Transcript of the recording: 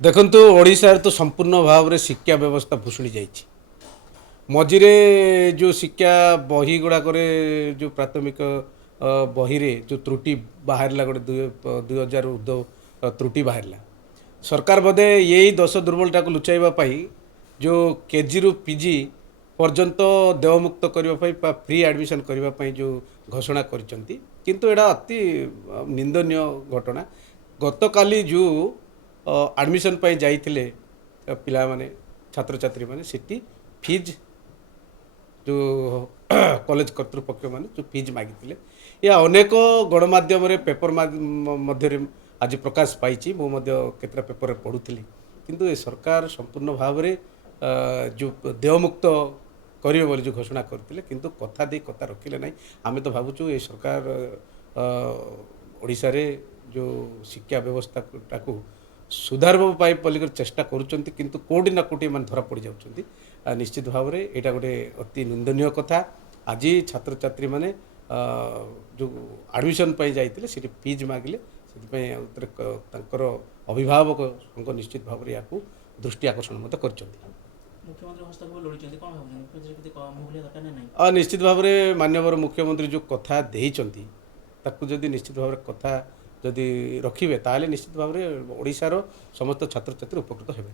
देखु ओडिशार तो संपूर्ण भाव में शिक्षा व्यवस्था भुशुड़ी जाइए मझिरे जो शिक्षा बही गुड़ाक जो प्राथमिक बही रे जो त्रुटि बाहर गोटे 2000 ऊर्ध्व त्रुटि बाहर सरकार बोधे यही दोष दुर्बलता को लुचाइवाई जो केजी रु पीजी पर्यंत देवमुक्त करने फ्री एडमिशन करने जो घोषणा किंतु एटा अति निंदनीय घटना गतकाली जो एडमिशन जाइए पिला माने छात्र छात्री माने सिटी फीज जो कॉलेज कर्तृपक्ष माने जो फीज मागिले या अनेक गणमाध्यम पेपर मध्य आज प्रकाश पाई केतरा पेपर पढ़ुली किंतु ए सरकार संपूर्ण भाव में जो देवमुक्त करेंगे बोली जो घोषणा करते किंतु कथा दे कथा रखिले ना आम तो भावुँ ये सरकार ओडिशा रे जो शिक्षा व्यवस्था को सुधारवाई बोलिक चेष्टा करुँच किंतु कोटी ना कोटी मान धरा पड़ जा निश्चित भाव में यहाँ गोटे अति निंदनीय कथा आज छात्र छात्री माने जो एडमिशन जाइए से फीज मागिले से अभिभावक निश्चित भाव में यहाँ दृष्टि आकर्षण मत कर निश्चित भाव में माननीय मुख्यमंत्री जो कथा देइचंती ताकू जदि निश्चित भाव कथा जदि रखिए ताले निश्चित भाव में ओडिशार समस्त छात्र छात्री उपकृत हेबे।